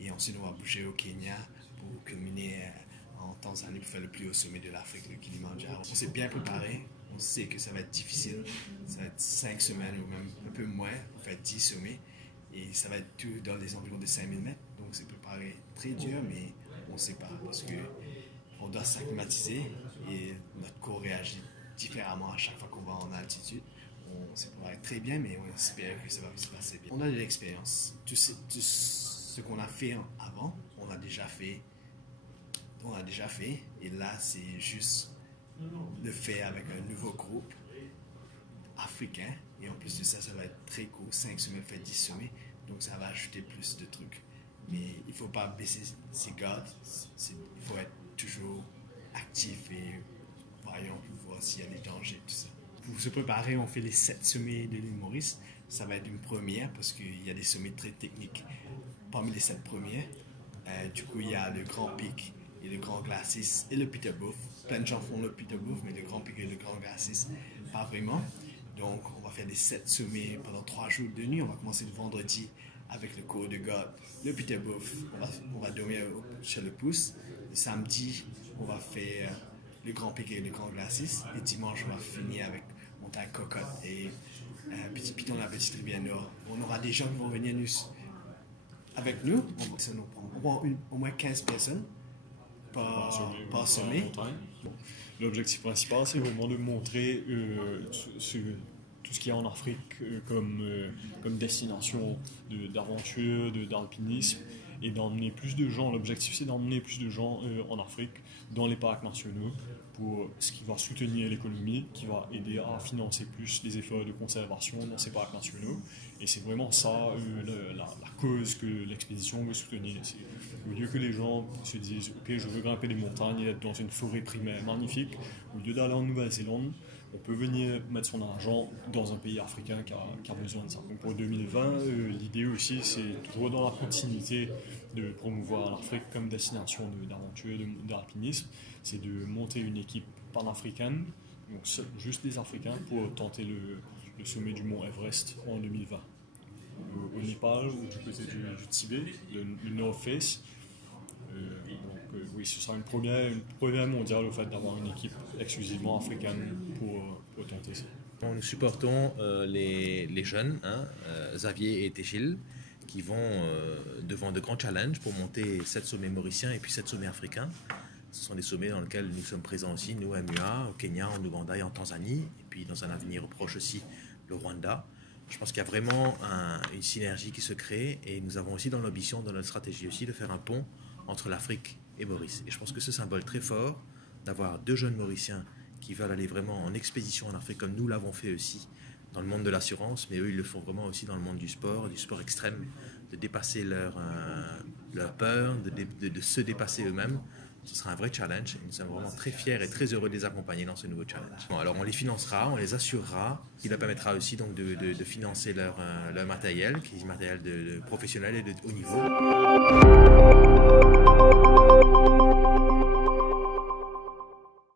Et ensuite, on va bouger au Kenya pour culminer en Tanzanie pour faire le plus haut sommet de l'Afrique, le Kilimandjaro. On s'est bien préparé. On sait que ça va être difficile. Ça va être 5 semaines ou même un peu moins. On fait 10 sommets. Et ça va être tout dans les environs de 5000 mètres. Donc, c'est préparé très dur, mais on ne sait pas parce qu'on doit s'acclimatiser et notre corps réagit différemment à chaque fois qu'on va en altitude. On s'est préparé très bien, mais on espère que ça va se passer bien. On a de l'expérience. Tout ce qu'on a fait avant, on a déjà fait. Et là, c'est juste le faire avec un nouveau groupe africain. Et en plus de ça, ça va être très court. 5 semaines fait 10 sommets. Donc, ça va ajouter plus de trucs. Mais il ne faut pas baisser ses gardes. Il faut être toujours actif et voyant pour voir s'il y a des dangers, tout ça. Pour se préparer, on fait les 7 sommets de l'île Maurice. Ça va être une première parce qu'il y a des sommets très techniques. Parmi les 7 premiers, du coup, il y a le Grand Pic et le Grand Glacis et le Peterborough. Plein de gens font le Peterborough, mais le Grand Pic et le Grand Glacis, pas vraiment. Donc, on va faire les 7 sommets pendant 3 jours de nuit. On va commencer le vendredi avec le cours de garde, le Peterborough. On va dormir chez le pouce. Le samedi, on va faire le Grand Pic et le Grand Glacis. Et dimanche, on va finir avec Montagne Cocotte et Petit Piton, la Petite Rivière Nord. On aura des gens qui vont venir avec nous. On prend au moins 15 personnes par sommet. L'objectif principal, c'est vraiment de montrer tout ce qu'il y a en Afrique comme destination d'aventure, d'alpinisme, et d'emmener plus de gens. L'objectif, c'est d'emmener plus de gens en Afrique, dans les parcs nationaux, pour ce qui va soutenir l'économie, qui va aider à financer plus les efforts de conservation dans ces parcs nationaux. Et c'est vraiment ça la cause que l'expédition veut soutenir. Au lieu que les gens se disent « Ok, je veux grimper les montagnes et être dans une forêt primaire magnifique », au lieu d'aller en Nouvelle-Zélande, on peut venir mettre son argent dans un pays africain qui a besoin de ça. Donc pour 2020, l'idée aussi, c'est toujours dans la continuité de promouvoir l'Afrique comme destination d'aventure, d'alpinisme, c'est de monter une équipe panafricaine, donc juste des Africains, pour tenter le sommet du mont Everest en 2020. Au Népal ou du côté du Tibet, le North Face. Oui, ce sera une première mondiale au fait d'avoir une équipe exclusivement africaine pour tenter ça. Nous supportons les jeunes, Xavier et Téchil, qui vont devant de grands challenges pour monter 7 sommets mauriciens et puis 7 sommets africains. Ce sont des sommets dans lesquels nous sommes présents aussi, nous à MUA, au Kenya, en Ouganda et en Tanzanie, et puis dans un avenir proche aussi, le Rwanda. Je pense qu'il y a vraiment une synergie qui se crée, et nous avons aussi dans l'ambition, dans notre stratégie aussi, de faire un pont entre l'Afrique et Maurice. Et je pense que ce symbole très fort d'avoir 2 jeunes Mauriciens qui veulent aller vraiment en expédition en Afrique, comme nous l'avons fait aussi dans le monde de l'assurance, mais eux ils le font vraiment aussi dans le monde du sport extrême, de dépasser leur peur, de se dépasser eux-mêmes. Ce sera un vrai challenge et nous sommes vraiment très fiers et très heureux de les accompagner dans ce nouveau challenge. Bon, alors on les financera, on les assurera, ce qui leur permettra aussi donc de financer leur matériel, qui est matériel de professionnel et de haut niveau.